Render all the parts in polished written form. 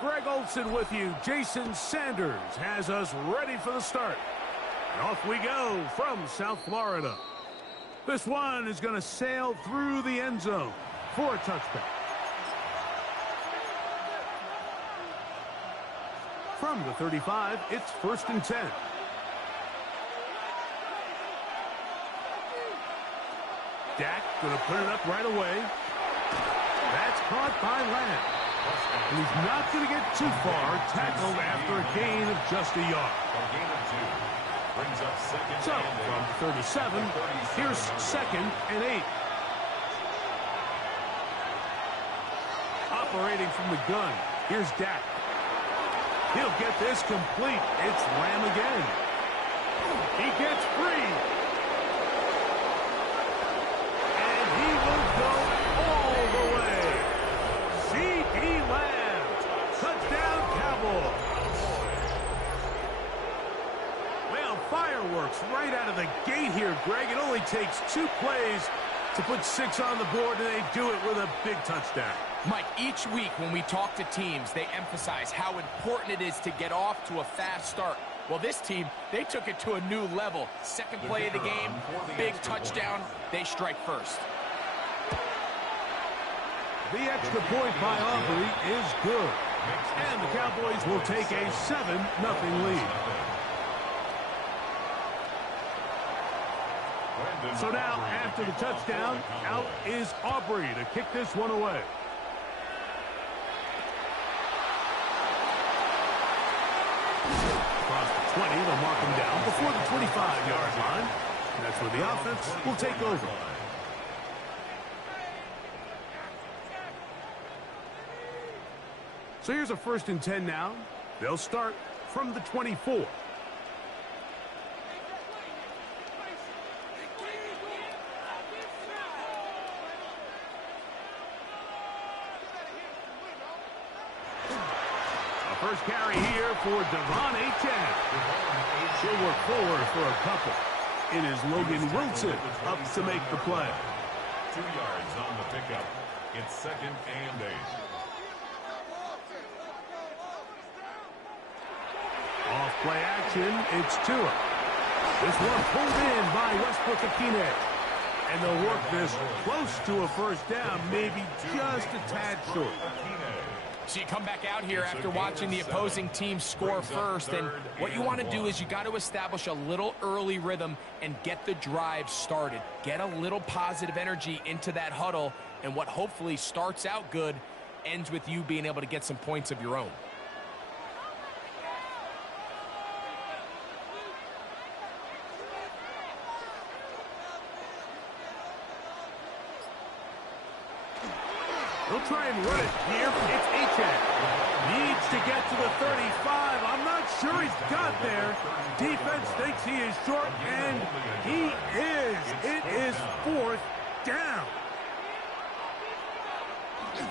Greg Olson with you. Jason Sanders has us ready for the start. And off we go from South Florida. This one is going to sail through the end zone for a touchdown. From the 35, it's 1st and 10. Dak going to put it up right away. That's caught by Lamb. And he's not going to get too far, tackled after a gain of just a yard. So, from 37, here's 2nd and 8. Operating from the gun, here's Dak. He'll get this complete. It's Lamb again. He gets free. And he will go all the way. C.D. Lamb. Touchdown, Cowboys. Well, fireworks right out of the gate here, Greg. It only takes 2 plays to put 6 on the board, and they do it with a big touchdown. Mike, each week when we talk to teams, they emphasize how important it is to get off to a fast start. Well, this team, they took it to a new level. 2nd play of the game, big touchdown, they strike first. The extra point by Aubrey is good. And the Cowboys will take a 7-0 lead. So now, after the touchdown, out is Aubrey to kick this one away. Across the 20, they'll mark him down before the 25-yard line. And that's where the offense will take over. So here's a 1st and 10 now. They'll start from the 24. First carry here for Devon Achane. She'll work forward for a couple. It is Logan Wilson up to make the play. 2 yards on the pickup. It's 2nd and 8. Off play action, it's Tua. This one pulled in by Westbrook-Akine. And they'll work this close to a 1st down, maybe just a tad short. So you come back out here after watching the opposing team score first, and what you want to do is you got to establish a little early rhythm and get the drive started. Get a little positive energy into that huddle, and what hopefully starts out good ends with you being able to get some points of your own. They'll try and run it here. It's Achane. Needs to get to the 35. I'm not sure he's got there. Defense thinks he is short, and he is. It is 4th down.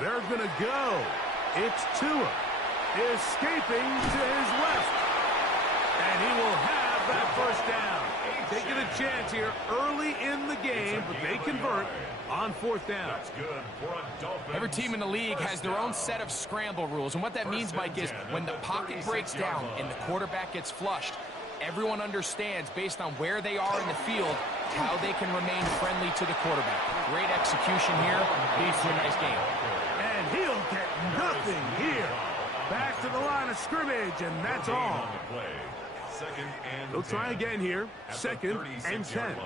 They're going to go. It's Tua. Escaping to his left. And he will have that 1st down. Taking a chance here early in the game, but they convert on 4th down. Every team in the league has their own set of scramble rules, and what that means, Mike, is when the pocket breaks down and the quarterback gets flushed, everyone understands, based on where they are in the field, how they can remain friendly to the quarterback. Great execution here. Leads to a nice game. And he'll get nothing here. Back to the line of scrimmage, and that's all. They'll try again here. 2nd and 10.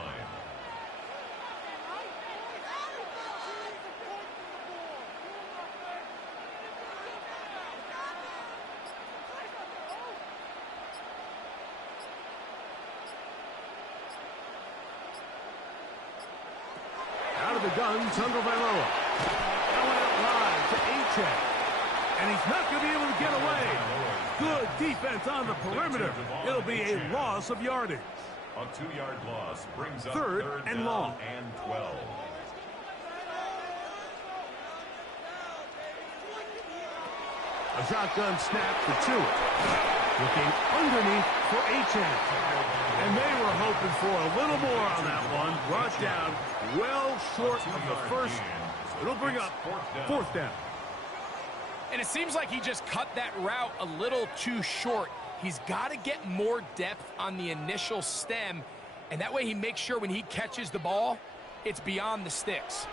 Out of the gun, Tagovailoa. Going out wide to Achane. And he's not going to be able to get away. Good defense on the perimeter. It'll be a loss of yardage. A 2-yard loss brings up 3rd and long. And 12. A shotgun snap for Tua. Looking underneath for Achane. And they were hoping for a little more on that one. Brought down well short of the 1st. It'll bring up 4th down. And it seems like he just cut that route a little too short. He's got to get more depth on the initial stem, and that way he makes sure when he catches the ball, it's beyond the sticks.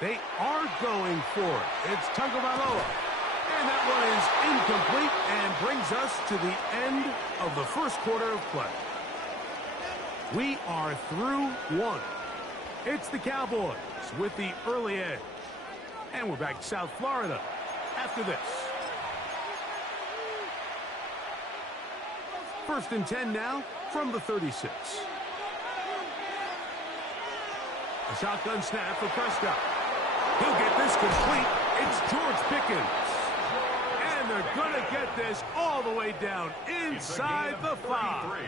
They are going for it. It's Tagovailoa. And that one is incomplete and brings us to the end of the first quarter of play. We are through one. It's the Cowboys with the early edge. And we're back to South Florida after this. 1st and 10 now from the 36. A shotgun snap for Prescott. He'll get this complete. It's George Pickens. And they're going to get this all the way down inside the 5.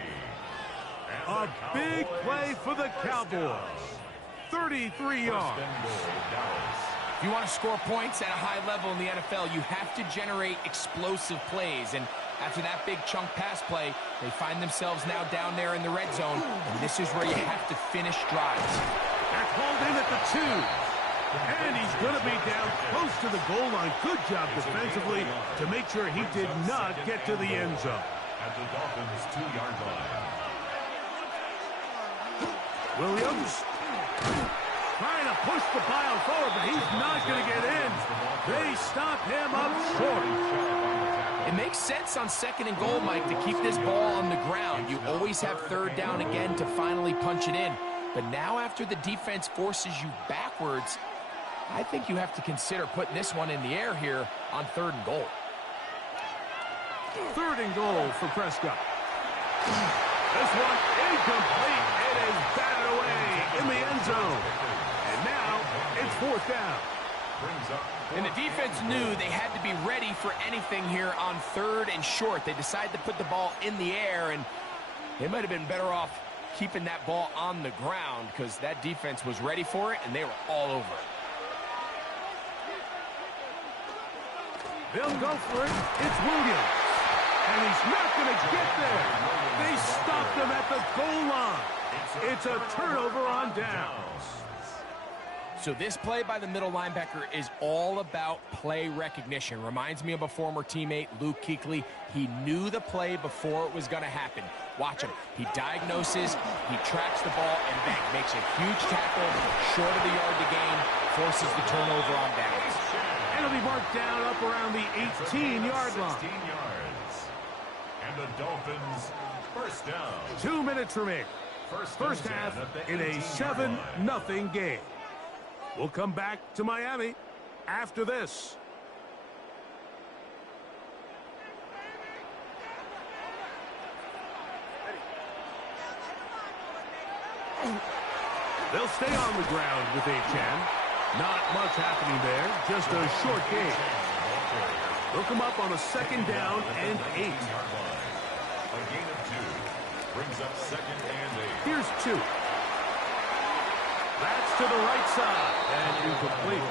A big play for the Cowboys. 33 yards. If you want to score points at a high level in the NFL, you have to generate explosive plays. And after that big chunk pass play, they find themselves now down there in the red zone. And this is where you have to finish drives. They're called in at the 2. And he's going to be down close to the goal line. Good job defensively to make sure he did not get to the end zone. At the Dolphins' 2-yard line. Williams trying to push the pile forward, but he's not going to get in. They stop him up short. It makes sense on 2nd and goal, Mike, to keep this ball on the ground. You always have 3rd down again to finally punch it in. But now after the defense forces you backwards, I think you have to consider putting this one in the air here on 3rd and goal. 3rd and goal for Prescott. This one incomplete. It is batted away in the end zone. And now it's 4th down. And the defense knew they had to be ready for anything here on 3rd and short. They decided to put the ball in the air, and they might have been better off keeping that ball on the ground because that defense was ready for it, and they were all over it. They'll go for it. It's Williams. And he's not going to get there. They stopped him at the goal line. It's a turnover on downs. So this play by the middle linebacker is all about play recognition. Reminds me of a former teammate, Luke Kuechly. He knew the play before it was going to happen. Watch him. He diagnoses, he tracks the ball, and bang, makes a huge tackle, short of the yard to gain, forces the turnover on downs. And it'll be marked down up around the 18-yard line. 16 yards. And the Dolphins, 1st down. 2 minutes remaining. First half in a 7-0 game. We'll come back to Miami after this. They'll stay on the ground with H.N. Not much happening there, just a short game. They'll come up on a 2nd down and 8. A gain of 2 brings up 2nd and 8. Here's 2. That's to the right side and incomplete.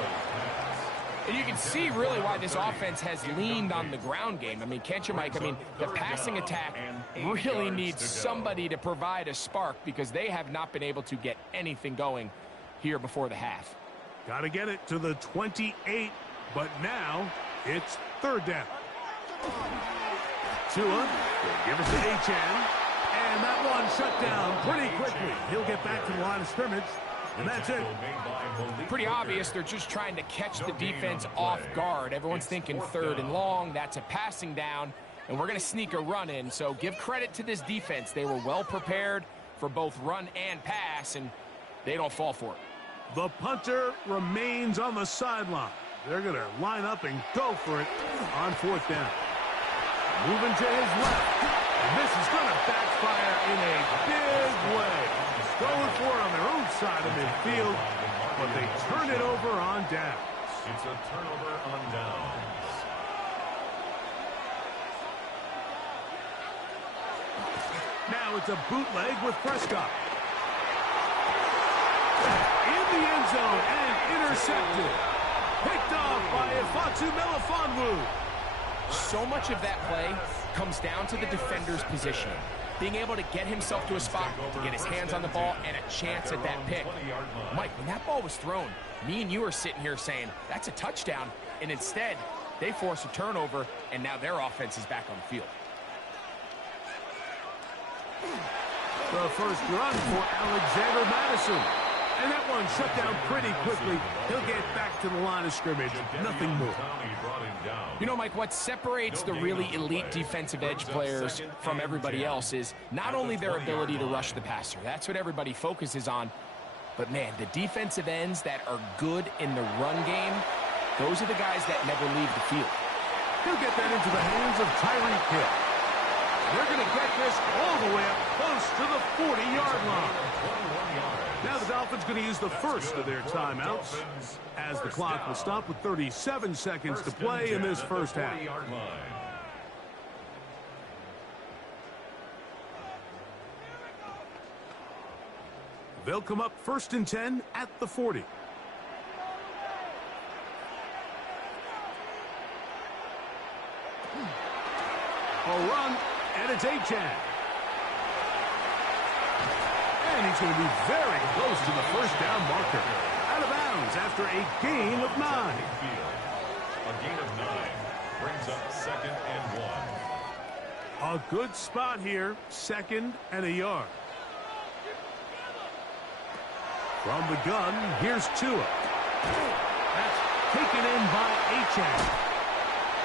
And you can see really why this offense has leaned on the ground game. I mean, can't you, Mike? I mean, the passing attack really needs somebody to provide a spark because they have not been able to get anything going here before the half. Got to get it to the 28, but now it's 3rd down. Tua will give it to H.N. And that one shut down pretty quickly. He'll get back to the line of scrimmage. And that's it. Pretty obvious they're just trying to catch the defense off guard. Everyone's thinking 3rd and long. That's a passing down. And we're going to sneak a run in. So give credit to this defense. They were well prepared for both run and pass, and they don't fall for it. The punter remains on the sideline. They're going to line up and go for it on 4th down. Moving to his left. And this is going to backfire in a big way. Going for it on their own side of midfield, but they turn it over on downs. It's a turnover on downs. Now it's a bootleg with Prescott. In the end zone and intercepted. Picked off by Ifeatu Melifonwu. So much of that play comes down to the defender's positioning. being able to get himself to a spot to get his hands on the ball and a chance at that pick. Mike, when that ball was thrown, me and you are sitting here saying, that's a touchdown, and instead, they force a turnover, and now their offense is back on the field. The first run for Alexander Madison. And that one shut down pretty quickly. He'll get back to the line of scrimmage. Nothing more. You know, Mike, what separates the really elite defensive edge players from everybody else is not only their ability to rush the passer. That's what everybody focuses on. But, man, the defensive ends that are good in the run game, those are the guys that never leave the field. He'll get that into the hands of Tyreek Hill. They're going to get this all the way up close to the 40-yard line. Now the Dolphins going to use the first of their timeouts as the clock will stop with 37 seconds to play in this first half. They'll come up 1st and 10 at the 40. A run, and it's Achan. And he's going to be very close to the first down marker. Out of bounds after a gain of 9. A gain of 9 brings up 2nd and 1. A good spot here, 2nd and a yard. From the gun, here's Tua. That's taken in by Achan.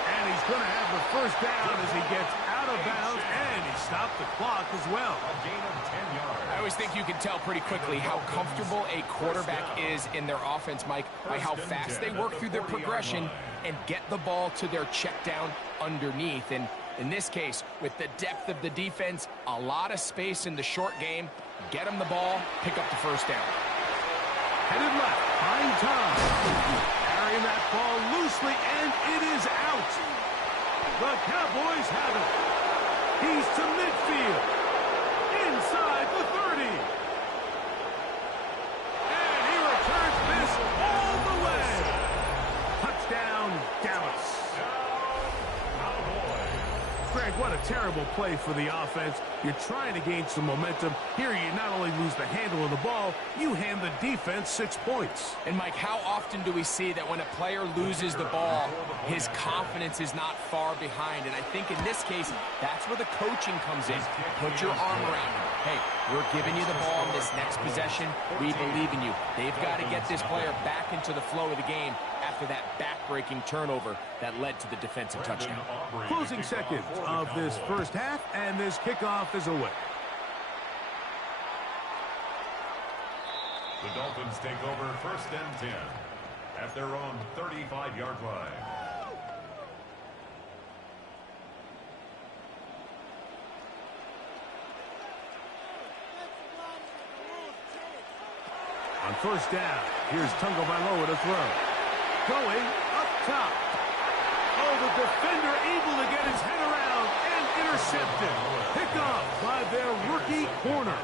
And he's going to have the first down as he gets out of bounds, and he stopped the clock as well. A gain of 10 yards. I always think you can tell pretty quickly how comfortable a quarterback is in their offense, Mike, by how fast they work through their progression and get the ball to their check down underneath. And in this case, with the depth of the defense, a lot of space in the short game, get them the ball, pick up the first down. Headed left, find time. Carrying that ball loosely, and it is out. The Cowboys have it. He's to midfield. Inside the 30. And he returns this all the way. Touchdown, Dallas. Greg, what a terrible play for the offense. You're trying to gain some momentum. Here you not only lose the handle of the ball, you hand the defense 6 points. And, Mike, how often do we see that when a player loses the ball, his confidence is not far behind? And I think in this case, that's where the coaching comes in. Put your arm around him. Hey, we're giving you the ball in this next possession. We believe in you. They've got to get this player back into the flow of the game after that back-breaking turnover that led to the defensive touchdown. Closing seconds of this first half, and this kickoff is away. The Dolphins take over 1st and 10 at their own 35-yard line. On first down, here's Tagovailoa to throw. Going up top. Oh, the defender able to get his head around and intercepted. Picked off by their rookie corner.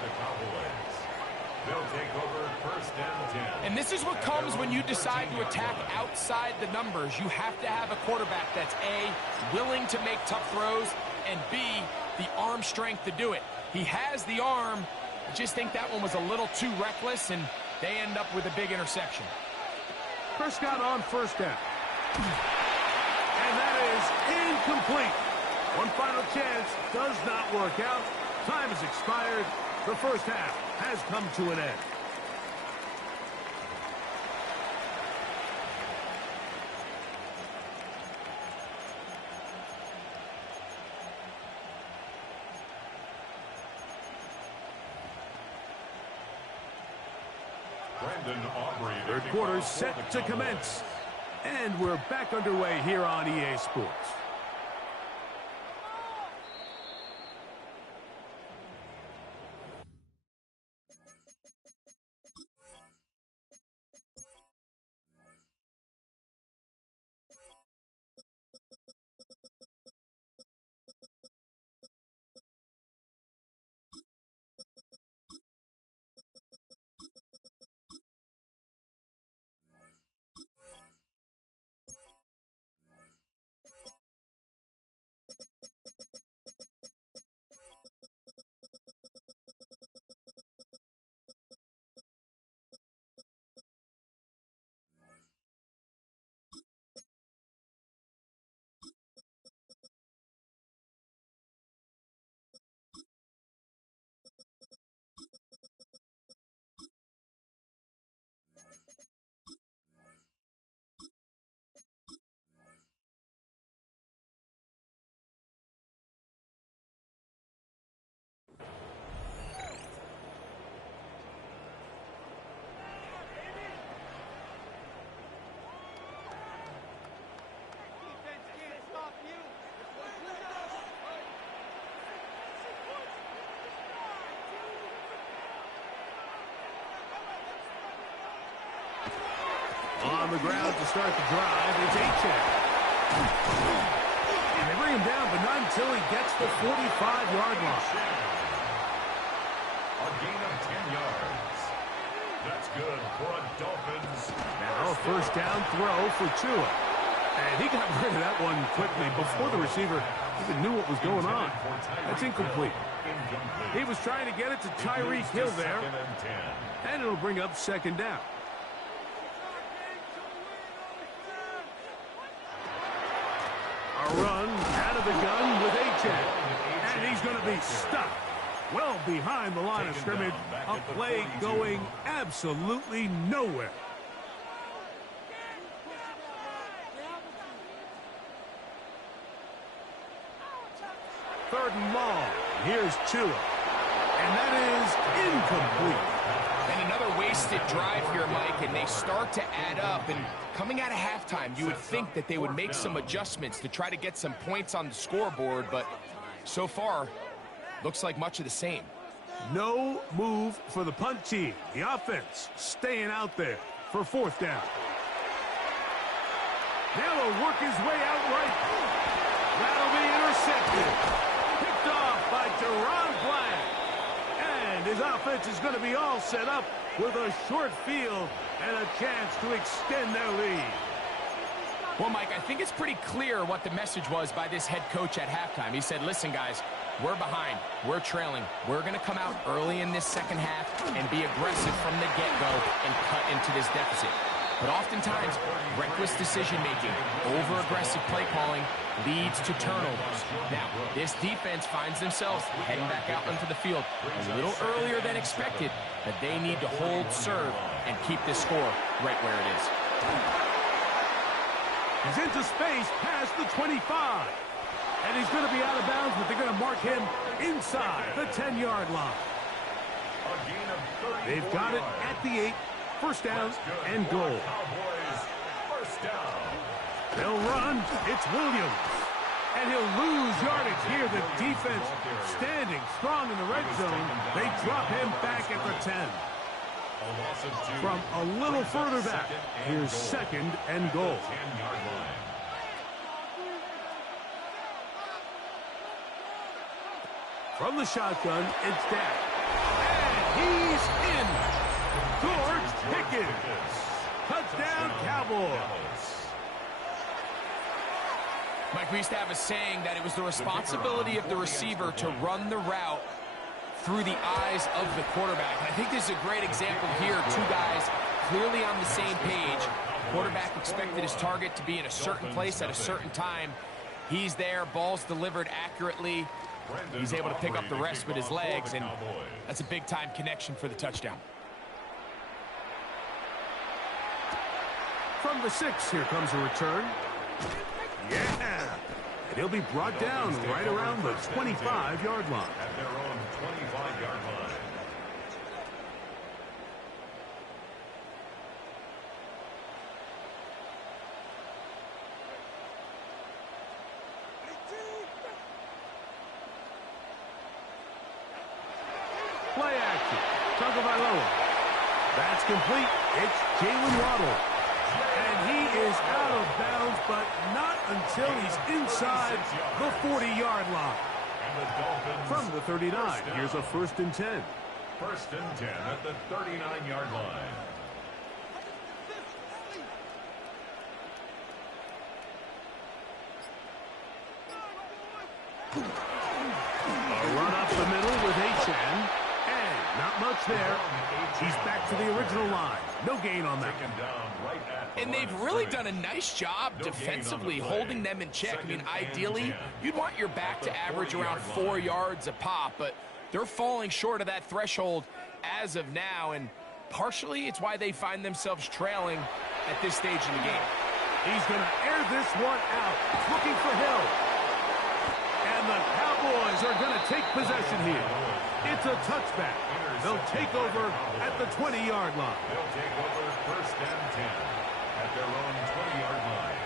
They'll take over 1st and 10. And this is what comes when you decide to attack outside the numbers. You have to have a quarterback that's A, willing to make tough throws, and B, the arm strength to do it. He has the arm. I just think that one was a little too reckless, and they end up with a big interception. Prescott on first down. And that is incomplete. One final chance does not work out. Time has expired. The first half has come to an end. Third quarter set to commence. And we're back underway here on EA Sports. the ground to start the drive. It's Achan. And they bring him down, but not until he gets the 45-yard line. A gain of 10 yards. That's good for a Dolphins. Now a first down throw for Tua. And he got rid of that one quickly before the receiver even knew what was going on. That's incomplete. He was trying to get it to Tyreek Hill there. And it'll bring up second down. A run out of the gun with Achan. And he's going to be stuck well behind the line of scrimmage. A play going absolutely nowhere. Third and long. Here's Tua. And that is incomplete. And another wasted drive here, Mike, and they start to add up. And coming out of halftime, you would think that they would make some adjustments to try to get some points on the scoreboard, but so far, looks like much of the same. No move for the punt team. The offense staying out there for fourth down. Now he'll work his way out right. That'll be intercepted. Picked off by Deron Blank. And his offense is going to be all set up with a short field and a chance to extend their lead. Well, Mike, I think it's pretty clear what the message was by this head coach at halftime. He said, listen, guys, we're behind. We're trailing. We're going to come out early in this second half and be aggressive from the get-go and cut into this deficit. But oftentimes, reckless decision-making, over-aggressive play calling leads to turnovers. Now, this defense finds themselves heading back out onto the field a little earlier than expected, but they need to hold serve and keep this score right where it is. He's into space past the 25. And he's going to be out of bounds, but they're going to mark him inside the 10-yard line. They've got it at the 8. First down and goal. They'll run. It's Williams. And he'll lose yardage here. The defense standing strong in the red zone. They drop him back at the 10. From a little further back, here's second and goal. From the shotgun, it's Dak. And he's in. George Pickens. Touchdown, Cowboys. Mike, we used to have a saying that it was the responsibility of the receiver to run the route through the eyes of the quarterback. And I think this is a great example here. Two guys clearly on the same page. Quarterback expected his target to be in a certain place at a certain time. He's there, ball's delivered accurately. He's able to pick up the rest with his legs, and that's a big-time connection for the touchdown. From the 6, here comes a return. Yeah! And he'll be brought down right around the 25-yard line. At their own 25-yard line. Play action. Tagovailoa. That's complete. It's Jalen Waddle. And he is out of bounds, but not until he's inside the 40-yard line. From the 39, here's a 1st and 10. 1st and 10 at the 39-yard line. A run up the middle with Achan. And not much there. He's back to the original line. No gain on that. And they've really done a nice job defensively holding them in check. I mean, ideally, you'd want your back to average around 4 yards a pop, but they're falling short of that threshold as of now, and partially it's why they find themselves trailing at this stage in the game. He's going to air this one out, looking for Hill. And the Cowboys are going to take possession here. It's a touchback. They'll take over at the 20-yard line. They'll take over 1st and 10 at their own 20-yard line.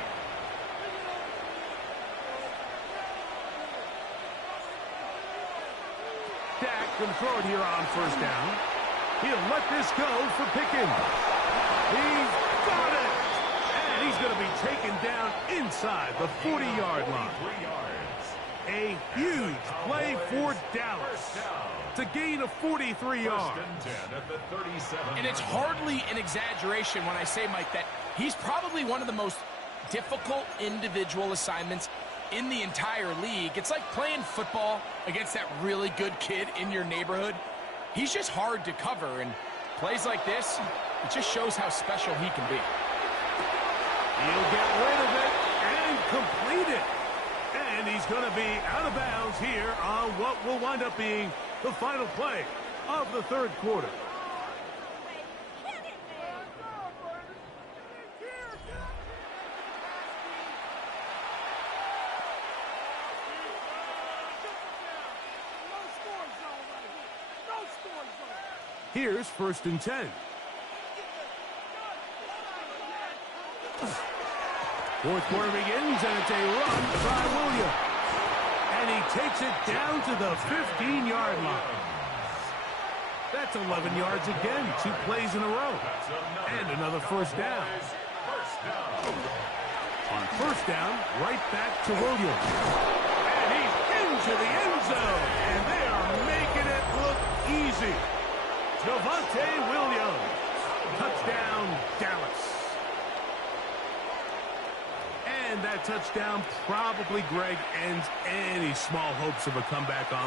Dak can throw it here on 1st down. He'll let this go for Pickens. He's got it. And he's going to be taken down inside the 40-yard line. A huge play for Dallas to gain a 43 yards. And it's hardly an exaggeration when I say, Mike, that he's probably one of the most difficult individual assignments in the entire league. It's like playing football against that really good kid in your neighborhood. He's just hard to cover, and plays like this, it just shows how special he can be. He'll get rid of it and complete it. And he's going to be out of bounds here on what will wind up being the final play of the third quarter. Here's 1st and 10. Fourth quarter begins, and it's a run by Williams. And he takes it down to the 15-yard line. That's 11 yards again, 2 plays in a row. And another first down. On first down, right back to Williams. And he's into the end zone. And they are making it look easy. Javonte Williams. Touchdown, Dallas. And that touchdown probably, Greg, ends any small hopes of a comeback on